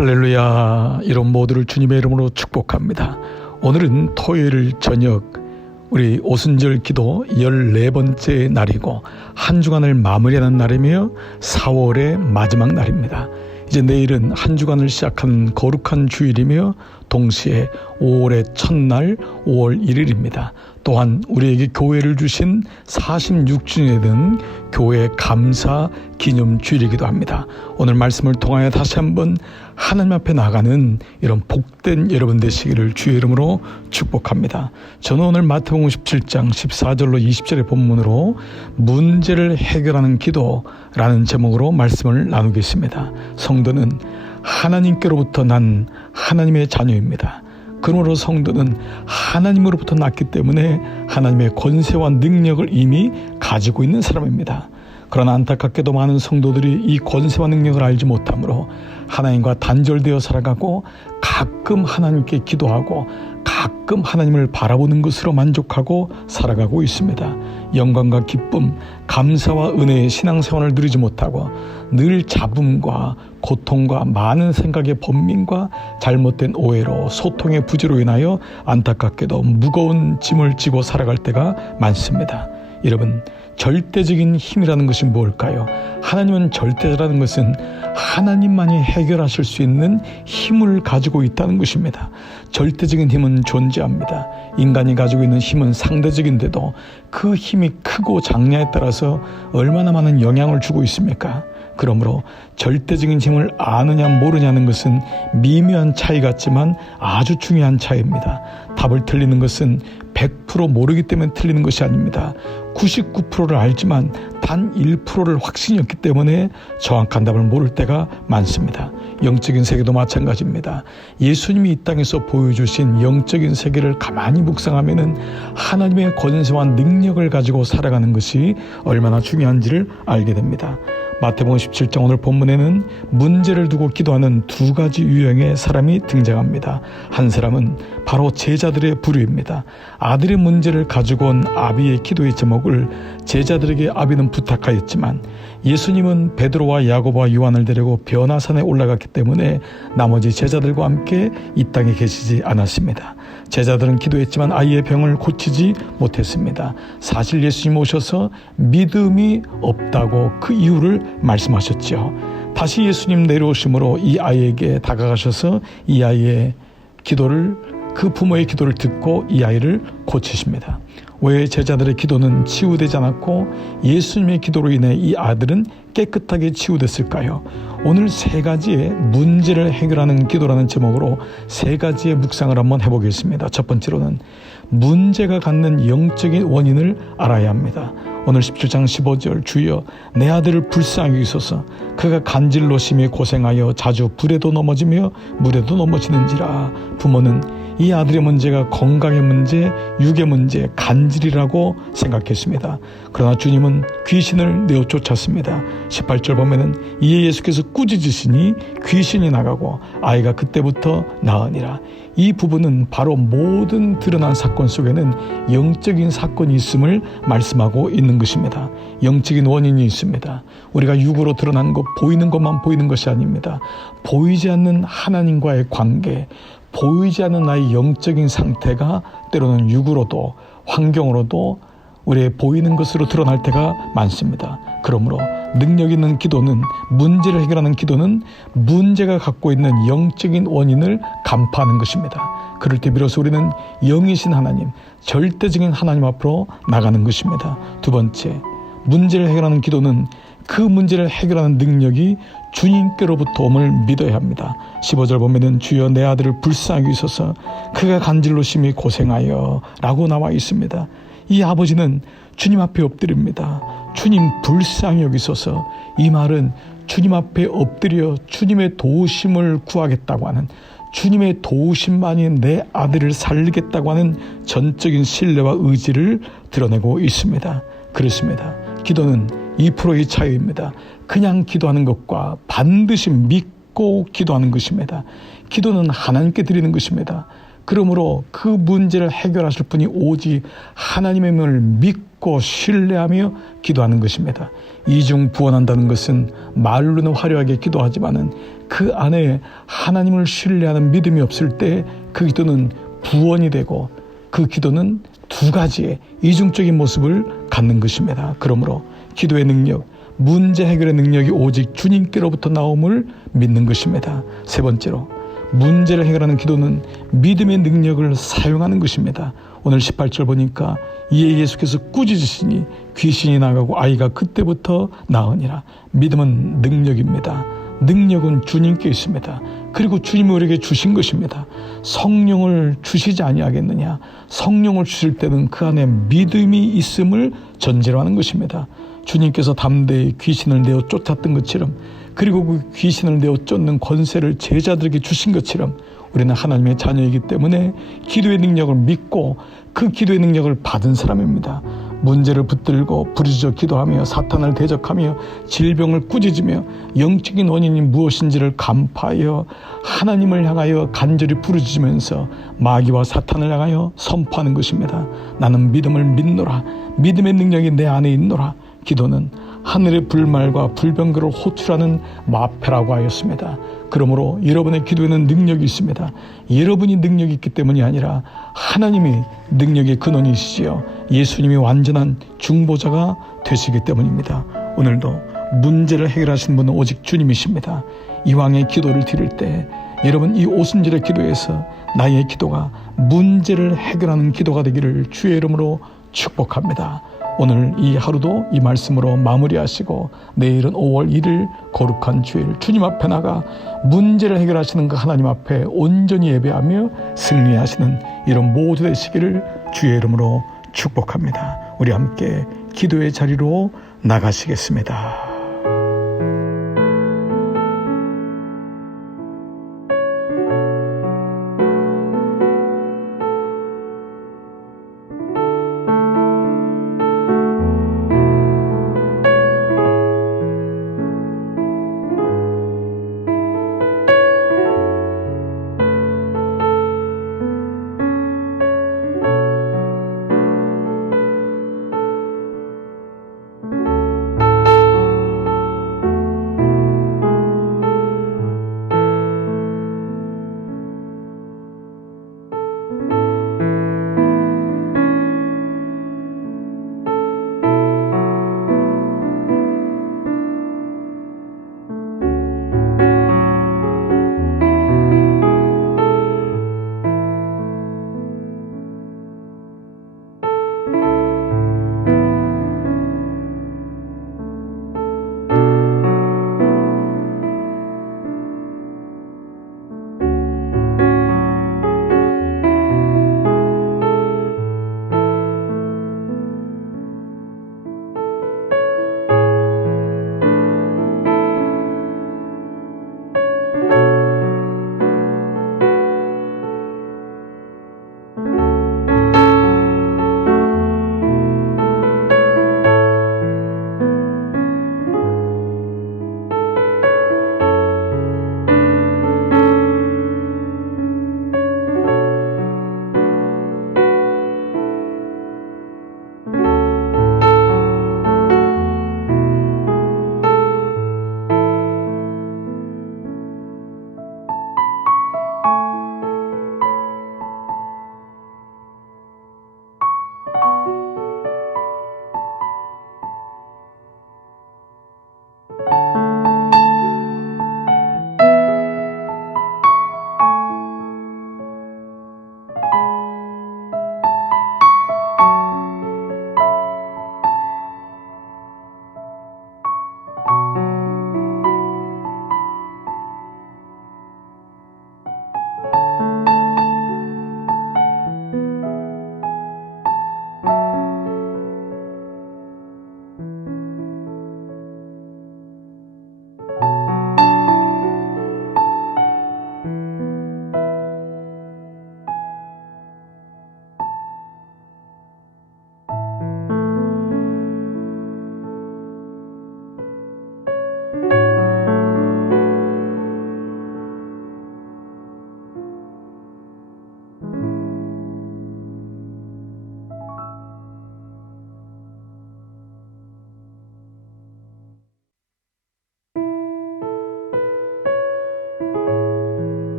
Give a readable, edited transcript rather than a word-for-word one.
할렐루야. 이런 모두를 주님의 이름으로 축복합니다. 오늘은 토요일 저녁 우리 오순절 기도 14번째 날이고 한 주간을 마무리하는 날이며 4월의 마지막 날입니다. 이제 내일은 한 주간을 시작한 거룩한 주일이며 동시에 5월의 첫날 5월 1일입니다. 또한 우리에게 교회를 주신 46주년에 든 교회 감사 기념 주일이기도 합니다. 오늘 말씀을 통하여 다시 한번 하나님 앞에 나가는 이런 복된 여러분 되시기를 주의 이름으로 축복합니다. 저는 오늘 마태복음 17장 14절로 20절의 본문으로 문제를 해결하는 기도라는 제목으로 말씀을 나누겠습니다. 성도는 하나님께로부터 난 하나님의 자녀입니다. 그러므로 성도는 하나님으로부터 났기 때문에 하나님의 권세와 능력을 이미 가지고 있는 사람입니다. 그러나 안타깝게도 많은 성도들이 이 권세와 능력을 알지 못하므로 하나님과 단절되어 살아가고 가끔 하나님께 기도하고 가끔 하나님을 바라보는 것으로 만족하고 살아가고 있습니다. 영광과 기쁨, 감사와 은혜의 신앙생활을 누리지 못하고 늘 잡음과 고통과 많은 생각의 번민과 잘못된 오해로 소통의 부재로 인하여 안타깝게도 무거운 짐을 지고 살아갈 때가 많습니다. 여러분, 절대적인 힘이라는 것이 뭘까요? 하나님은 절대라는 것은 하나님만이 해결하실 수 있는 힘을 가지고 있다는 것입니다. 절대적인 힘은 존재합니다. 인간이 가지고 있는 힘은 상대적인데도 그 힘이 크고 작냐에 따라서 얼마나 많은 영향을 주고 있습니까? 그러므로 절대적인 힘을 아느냐 모르냐는 것은 미묘한 차이 같지만 아주 중요한 차이입니다. 답을 틀리는 것은 100% 모르기 때문에 틀리는 것이 아닙니다. 99%를 알지만 단 1%를 확신이 없기 때문에 정확한 답을 모를 때가 많습니다. 영적인 세계도 마찬가지입니다. 예수님이 이 땅에서 보여주신 영적인 세계를 가만히 묵상하면은 하나님의 권세와 능력을 가지고 살아가는 것이 얼마나 중요한지를 알게 됩니다. 마태복음 17장 오늘 본문에는 문제를 두고 기도하는 두 가지 유형의 사람이 등장합니다. 한 사람은 바로 제자들의 부류입니다. 아들의 문제를 가지고 온 아비의 기도의 제목을 제자들에게 아비는 부탁하였지만 예수님은 베드로와 야고보와 요한을 데리고 변화산에 올라갔기 때문에 나머지 제자들과 함께 이 땅에 계시지 않았습니다. 제자들은 기도했지만 아이의 병을 고치지 못했습니다. 사실 예수님 오셔서 믿음이 없다고 그 이유를 말씀하셨죠. 다시 예수님 내려오심으로 이 아이에게 다가가셔서 이 아이의 기도를, 그 부모의 기도를 듣고 이 아이를 고치십니다. 왜 제자들의 기도는 치유되지 않았고 예수님의 기도로 인해 이 아들은 깨끗하게 치유됐을까요? 오늘 세 가지의 문제를 해결하는 기도라는 제목으로 세 가지의 묵상을 한번 해보겠습니다. 첫 번째로는 문제가 갖는 영적인 원인을 알아야 합니다. 오늘 17장 15절 주여 내 아들을 불쌍히 여기소서 그가 간질로 심히 고생하여 자주 불에도 넘어지며 물에도 넘어지는지라. 부모는 이 아들의 문제가 건강의 문제, 육의 문제, 간질이라고 생각했습니다. 그러나 주님은 귀신을 내어 쫓았습니다. 18절 보면은 이에 예수께서 꾸짖으시니 귀신이 나가고 아이가 그때부터 나으니라. 이 부분은 바로 모든 드러난 사건 속에는 영적인 사건이 있음을 말씀하고 있는 것입니다. 영적인 원인이 있습니다. 우리가 육으로 드러난 것, 보이는 것만 보이는 것이 아닙니다. 보이지 않는 하나님과의 관계, 보이지 않는 나의 영적인 상태가 때로는 육으로도 환경으로도 우리의 보이는 것으로 드러날 때가 많습니다. 그러므로 능력 있는 기도는, 문제를 해결하는 기도는 문제가 갖고 있는 영적인 원인을 간파하는 것입니다. 그럴 때 비로소 우리는 영이신 하나님, 절대적인 하나님 앞으로 나가는 것입니다. 두 번째, 문제를 해결하는 기도는 그 문제를 해결하는 능력이 주님께로부터 옴을 믿어야 합니다. 15절 보면은 주여 내 아들을 불쌍히 여기소서 그가 간질로 심히 고생하여 라고 나와 있습니다. 이 아버지는 주님 앞에 엎드립니다. 주님 불쌍히 여기소서. 이 말은 주님 앞에 엎드려 주님의 도우심을 구하겠다고 하는, 주님의 도우심만이 내 아들을 살리겠다고 하는 전적인 신뢰와 의지를 드러내고 있습니다. 그렇습니다. 기도는 2%의 차이입니다. 그냥 기도하는 것과 반드시 믿고 기도하는 것입니다. 기도는 하나님께 드리는 것입니다. 그러므로 그 문제를 해결하실 분이 오직 하나님임을 믿고 신뢰하며 기도하는 것입니다. 이중부원한다는 것은 말로는 화려하게 기도하지만은 그 안에 하나님을 신뢰하는 믿음이 없을 때 그 기도는 부원이 되고 그 기도는 두 가지의 이중적인 모습을 갖는 것입니다. 그러므로 기도의 능력, 문제 해결의 능력이 오직 주님께로부터 나옴을 믿는 것입니다. 세 번째로 문제를 해결하는 기도는 믿음의 능력을 사용하는 것입니다. 오늘 18절 보니까 이에 예수께서 꾸짖으시니 귀신이 나가고 아이가 그때부터 나으니라. 믿음은 능력입니다. 능력은 주님께 있습니다. 그리고 주님이 우리에게 주신 것입니다. 성령을 주시지 아니하겠느냐. 성령을 주실 때는 그 안에 믿음이 있음을 전제로 하는 것입니다. 주님께서 담대히 귀신을 내어 쫓았던 것처럼, 그리고 그 귀신을 내어 쫓는 권세를 제자들에게 주신 것처럼 우리는 하나님의 자녀이기 때문에 기도의 능력을 믿고 그 기도의 능력을 받은 사람입니다. 문제를 붙들고 부르짖어 기도하며 사탄을 대적하며 질병을 꾸짖으며 영적인 원인이 무엇인지를 간파하여 하나님을 향하여 간절히 부르짖으면서 마귀와 사탄을 향하여 선포하는 것입니다. 나는 믿음을 믿노라. 믿음의 능력이 내 안에 있노라. 기도는 하늘의 불말과 불병거를 호출하는 마패라고 하였습니다. 그러므로 여러분의 기도에는 능력이 있습니다. 여러분이 능력이 있기 때문이 아니라 하나님이 능력의 근원이시지요. 예수님이 완전한 중보자가 되시기 때문입니다. 오늘도 문제를 해결하시는 분은 오직 주님이십니다. 이왕의 기도를 드릴 때 여러분 이 오순절의 기도에서 나의 기도가 문제를 해결하는 기도가 되기를 주의 이름으로 축복합니다. 오늘 이 하루도 이 말씀으로 마무리하시고 내일은 5월 1일 거룩한 주일 주님 앞에 나가 문제를 해결하시는 그 하나님 앞에 온전히 예배하며 승리하시는 이런 모두 되시기를 주의 이름으로 축복합니다. 우리 함께 기도의 자리로 나가시겠습니다.